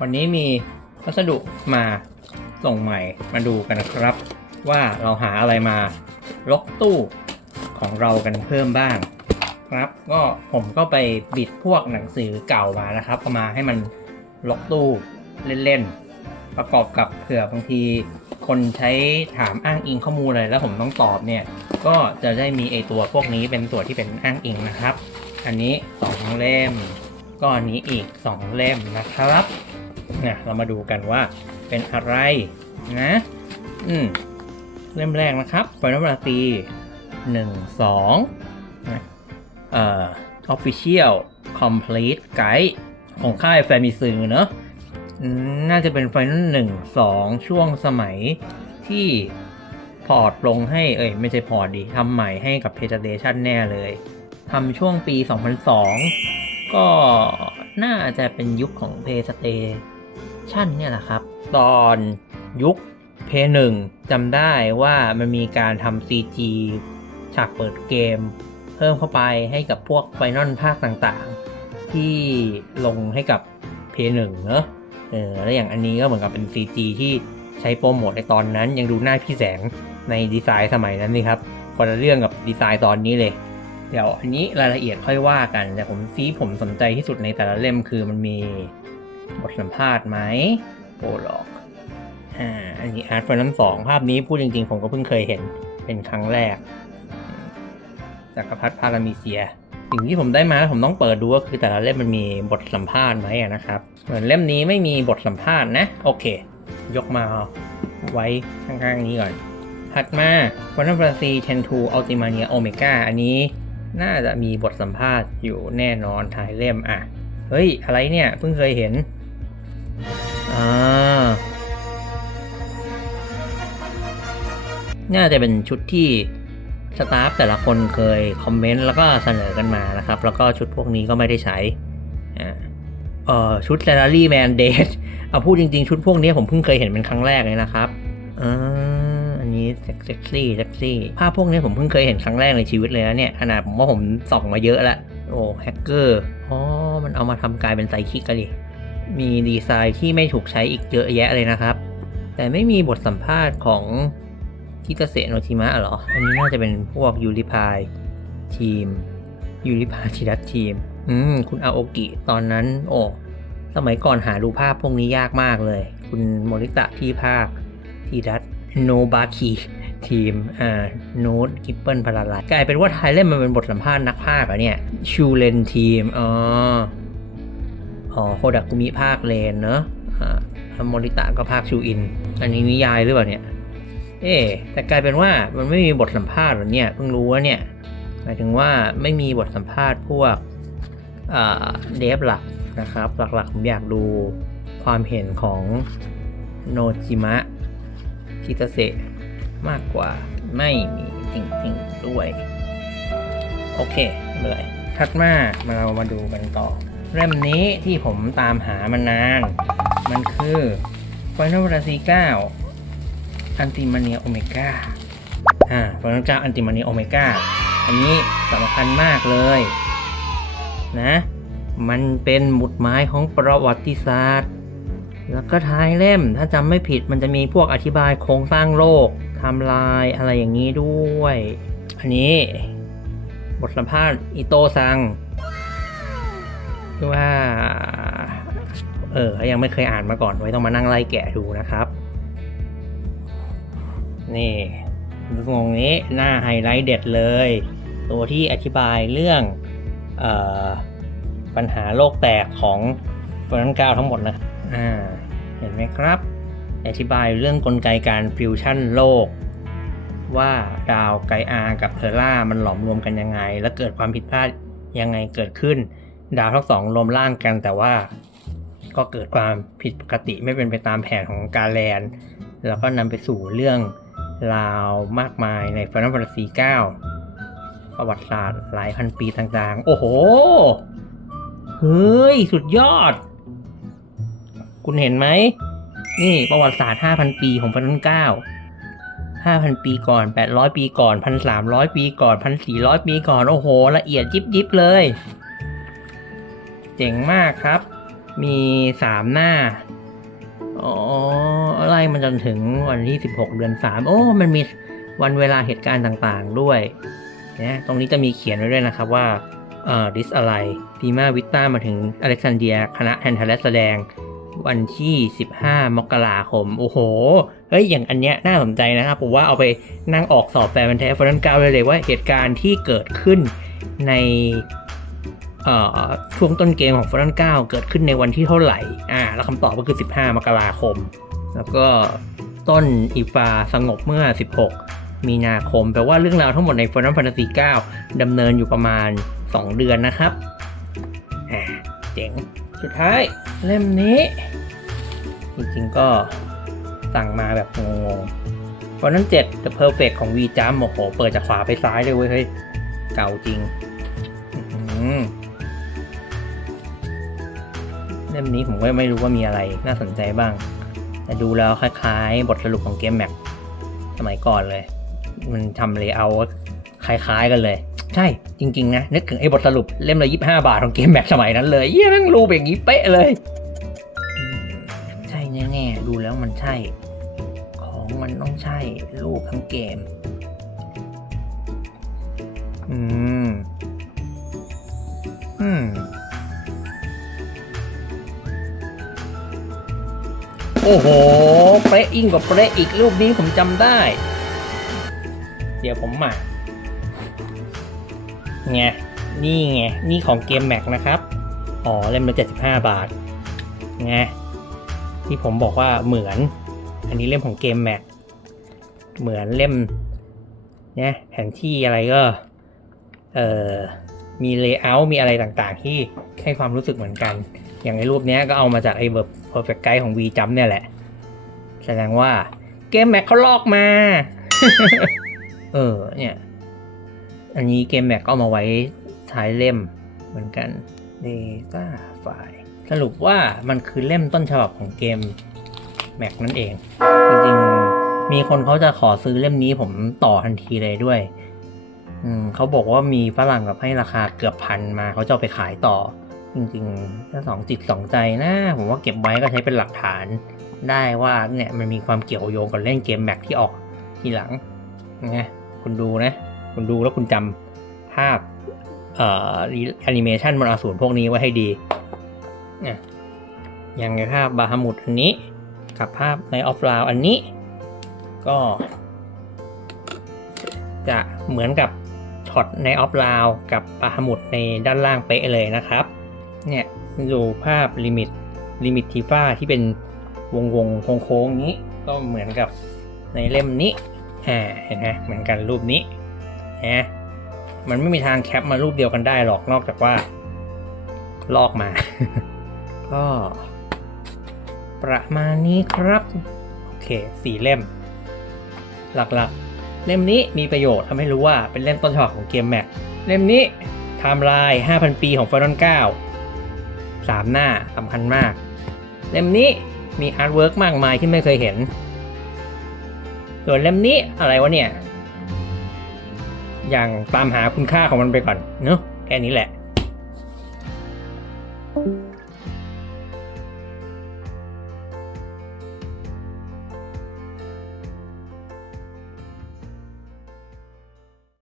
วันนี้มีพัสดุมาส่งใหม่มาดูกันนะครับ ว่าเราหาอะไรมาล็อกตู้ของเรากันเพิ่มบ้าง ครับ ก็ผมก็ไปบิดพวกหนังสือเก่ามานะครับเอามาให้มันล็อกตู้เล่นๆประกอบกับเผื่อบางที คนใช้ถามอ้างอิงข้อมูลอะไรแล้วผมต้องตอบเนี่ย ก็จะได้มีไอตัวพวกนี้เป็นตัวที่เป็นอ้างอิงนะครับ อันนี้สองเล่มก็อันนี้อีกสองเล่มนะครับ เนี่ยเรามาดูกันว่าเป็นอะไรนะ อืมเล่มแรกนะครับ Final Fantasy หนึ่งสองนะเอ่อ Official Complete Guide ของค่ายแฟมิซึเนอะน่าจะเป็น Final หนึ่งสองช่วงสมัยที่พอร์ตลงให้เอ้ยไม่ใช่พอร์ตดิทำใหม่ให้กับ PlayStation แน่เลยทำช่วงปี 2002 ก็น่าจะเป็นยุคของ PlayStation เนี่ยแหละครับ ตอนยุค p 1จำได้ว่ามันมีการทำ CG ฉากเปิดเกม เพิ่มเข้าไปให้กับพวกไฟนอลภาคต่างๆ ที่ลงให้กับ p 1เนอะเออแล้วอย่างอันนี้ก็เหมือนกับเป็น CG ที่ใช้โปรโมทในตอนนั้น ยังดูหน้าพี่แสงในดีไซน์สมัยนั้นนี่ครับคนละเรื่องกับดีไซน์ตอนนี้เลย เดี๋ยวอันนี้รายละเอียดค่อยว่ากัน แต่ผมซีผมสนใจที่สุดในแต่ละเล่มคือมันมี บทสัมภาษณ์ไหมโปรล็อกอ่าอันนี้อาร์ตไฟรนอลสองภาพนี้พูดจริงๆ ผมก็เพิ่งเคยเห็นเป็นครั้งแรกจักรพรรดิพารามิเซียสิ่งที่ผมได้มาผมต้องเปิดดูก็คือแต่ละเล่มมันมีบทสัมภาษณ์ไหมนะครับ เหมือนเล่มนี้ไม่มีบทสัมภาษณ์นะ โอเค ยกมาไว้ข้างๆนี้ก่อน ถัดมา Final Fantasy 10 Ultimania Omega อันนี้น่าจะมีบทสัมภาษณ์อยู่แน่นอนท้ายเล่มอะ เฮ้ย อะไรเนี่ยเพิ่งเคยเห็น อ่า น่าจะเป็นชุดที่สตาฟแต่ละคนเคยคอมเมนต์แล้วก็เสนอกันมานะครับ แล้วก็ชุดพวกนี้ก็ไม่ได้ใช้ อ่าเอ่อชุด Salary Man d a t เอาพูดจริงๆ ชุดพวกนี้ผมเพิ่งเคยเห็นเป็นครั้งแรกเลยนะครับอ่าอันนี้เซ็กซี่เซ็กซี่ภาพพวกนี้ผมเพิ่งเคยเห็นครั้งแรกในชีวิตเลยนะเนี่ยขนาดผมว่าผมส่องมาเยอะแล้ว โอ้แฮกเกอร์อ๋อมันเอามาทำกลายเป็นไซคิกกันดิมีดีไซน์ที่ไม่ถูกใช้อีกเยอะแยะเลยนะครับ แต่ไม่มีบทสัมภาษณ์ของคิตาเซโนชิมะหรอ อันนี้น่าจะเป็นพวกยูริพายทีมยูริพายชิดัตทีม อืม คุณอาโอกิตอนนั้น โอ้ สมัยก่อนหาดูภาพพวกนี้ยากมากเลย คุณโมริตะที่ภาคทีดัตโนบาคิ ทีมอ่าโนดกิปเปิลพาราไลกลายเป็นว่าไทยเล่มมันเป็นบทสัมภาษณ์นักภาคอะเนี่ยชูเลนทีมอ๋ออ๋อโคดากุมิภาคเลนเนอะอ่าโมริตะก็ภาคชูอิน อันนี้นิยายหรือเปล่าเนี่ย เอ๊แต่กลายเป็นว่ามันไม่มีบทสัมภาษณ์หรอเนี่ยเพิ่งรู้ว่าเนี่ยหมายถึงว่าไม่มีบทสัมภาษณ์พวกอ่าเดฟหลักนะครับ หลักๆผมอยากดูความเห็นของโนจิมะ คิตาเซะ มากกว่าไม่มีจริงๆด้วย โอเคไม่เป็นไรถัดมามาเรามาดูกันต่อ เล่มนี้ที่ผมตามหามานาน มันคือ Final Fantasy 9อันติมาเนียโอเมก้าอ่าพระเจ้าอันติมาเนียโอเมก้าอันนี้สำคัญมากเลย นะ มันเป็นหมุดหมายของประวัติศาสตร์ แล้วก็ท้ายเล่มถ้าจำไม่ผิดมันจะมีพวกอธิบายโครงสร้างโลก ไทำลายอะไรอย่างนี้ด้วย อันนี้ บทสัมภาษณ์อิโตซังที่ว่า เออยังไม่เคยอ่านมาก่อนไว้ต้องมานั่งไล่แกะดูนะครับ นี่ตรงนี้หน้าไฮไลท์เด็ดเลย ตัวที่อธิบายเรื่องออปัญหาโลกแตกของเฟอร์นันกาวทั้งหมดนะอ่าเห็นไหมครับ อธิบายเรื่องกลไกการฟิวชั่นโลก ว่าดาวไกอากับเทอร่ามันหลอมรวมกันยังไง และเกิดความผิดพลาดยังไงเกิดขึ้น ดาวทั้งสองรวมร่างกันแต่ว่าก็เกิดความผิดปกติไม่เป็นไปตามแผนของกาแลน แล้วก็นำไปสู่เรื่องราวมากมายใน Final Fantasy 9ประวัติศาสตร์หลายพันปีต่างๆ โอ้โห เฮ้ย สุดยอด คุณเห็นไหม นี่ประวัติศาสตร์ 5,000 ปีของ Final 9 5,000 ปีก่อน 800 ปีก่อน 1,300 ปีก่อน 1,400 ปีก่อน โอ้โห ละเอียดยิบยิบๆเลย เจ๋งมากครับ มีสามหน้า อ๋อ ไล่มันจนถึงวันที่ 16 เดือน 3 โอ้ มันมีวันเวลาเหตุการณ์ต่างๆด้วยนะตรงนี้จะมีเขียนไว้ด้วยนะครับว่าเอ่อดิสอะไรพีมาวิต้ามาถึงอเล็กซานเดีย คณะแทนทาเลสแสดง วันที่ 15 มกราคม โอ้โห เฮ้ย อย่างอันเนี้ยน่าสนใจนะครับ ผมว่าเอาไปนั่งออกสอบแฟนพันแท้ฟอนต์เก้าเลยเลยว่าเหตุการณ์ที่เกิดขึ้นในช่วงต้นเกมของฟอนต์เก้าเกิดขึ้นในวันที่เท่าไหร่ อ่า แล้วคำตอบก็คือ 15 มกราคม แล้วก็ต้นอีฟาสงบเมื่อ 16 มีนาคม แปลว่าเรื่องราวทั้งหมดใน Final Fantasy 9ดำเนินอยู่ประมาณ 2 เดือนนะครับ อ่า เจ๋ง สุดท้าย เล่มนี้ จริงๆก็สั่งมาแบบงงๆวันนั้น7 The Perfect ของ V Jump โอ้โห เปิดจากขวาไปซ้ายเลยเว้ยเฮ้ย เก่าจริงเล่มนี้ผมก็ไม่รู้ว่ามีอะไรน่าสนใจบ้าง แต่ดูแล้วคล้ายๆ บทสรุปของเกมแม็กสมัยก่อนเลย มันทำเลเยอร์คล้ายๆกันเลย ใช่ จริง ๆ นะ นึกถึงไอ้บทสรุปเล่มละยี่ห้าบาทของเกมแม็กสมัยนั้นเลยเยี่ยแม่งรูปอย่างนี้เป๊ะเลย ใช่แน่ๆดูแล้วมันใช่ ของมันต้องใช่รูปทั้งเกม อืม อืม โอ้โห เป๊ะยิ่งกว่าเป๊ะอีกรูปนี้ผมจำได้ เดี๋ยวผมมา ไง นี่ไง นี่ของเกมแม็กนะครับ อ๋อ เล่มละ75 บาท ไง ที่ผมบอกว่าเหมือน อันนี้เล่มของเกมแม็ก เหมือนเล่มเนี่ยแผนที่อะไรก็ เอ่อ มีเลเยอร์มีอะไรต่างๆ ที่ให้ความรู้สึกเหมือนกัน อย่างในรูปเนี้ยก็เอามาจากไอ้แบบ perfect guide ของ V jump เนี่ยแหละ แสดงว่าเกมแม็กเขาลอกมา เออ เนี่ย อันนี้เกมแม็กก็เอามาไว้ท้ายเล่มเหมือนกัน Data File สรุปว่ามันคือเล่มต้นฉบับของเกมแม็กนั่นเอง จริงๆ มีคนเขาจะขอซื้อเล่มนี้ผมต่อทันทีเลยด้วย เขาบอกว่ามีฝรั่งแบบให้ราคาเกือบพันมา เขาจะไปขายต่อ จริงๆ ถ้าสองจิตสองใจนะ ผมว่าเก็บไว้ก็ใช้เป็นหลักฐาน ได้ว่าเนี่ยมันมีความเกี่ยวโยงกับเล่นเกมแม็กที่ออกทีหลังไงคุณดูนะ คุณดูแล้วคุณจำภาพเอ่อแอนิเมชันบนอสูรพวกนี้ไว้ให้ดีนะอย่างในภาพบาฮามุดอันนี้ กับภาพในออฟลาวอันนี้ ก็ จะเหมือนกับช็อตในออฟลาวกับบาฮามุดในด้านล่างเป๊ะเลยนะครับ เนี่ยดูภาพลิมิตลิมิตทีฟ้าที่เป็นวงวงโค้งโค้งๆนี้ ก็เหมือนกับในเล่มนี้อ่าเห็นไหมเหมือนกันรูปนี้ นะมันไม่มีทางแคปมารูปเดียวกันได้หรอกนอกจากว่า ลอกมา ก็ ประมาณนี้ครับ โอเคสี่เล่ม หลักๆ เล่มนี้มีประโยชน์ทำให้รู้ว่าเป็นเล่มต้นฉบับของเกมแม็กเล่มนี้ไทม์ไลน์5,000 ปีของ Final 9สามหน้าสำคัญมาก เล่มนี้มีอาร์ตเวิร์กมากมายที่ไม่เคยเห็น ส่วนเล่มนี้อะไรวะเนี่ย อย่างตามหาคุณค่าของมันไปก่อนเนาะแค่นี้แหละ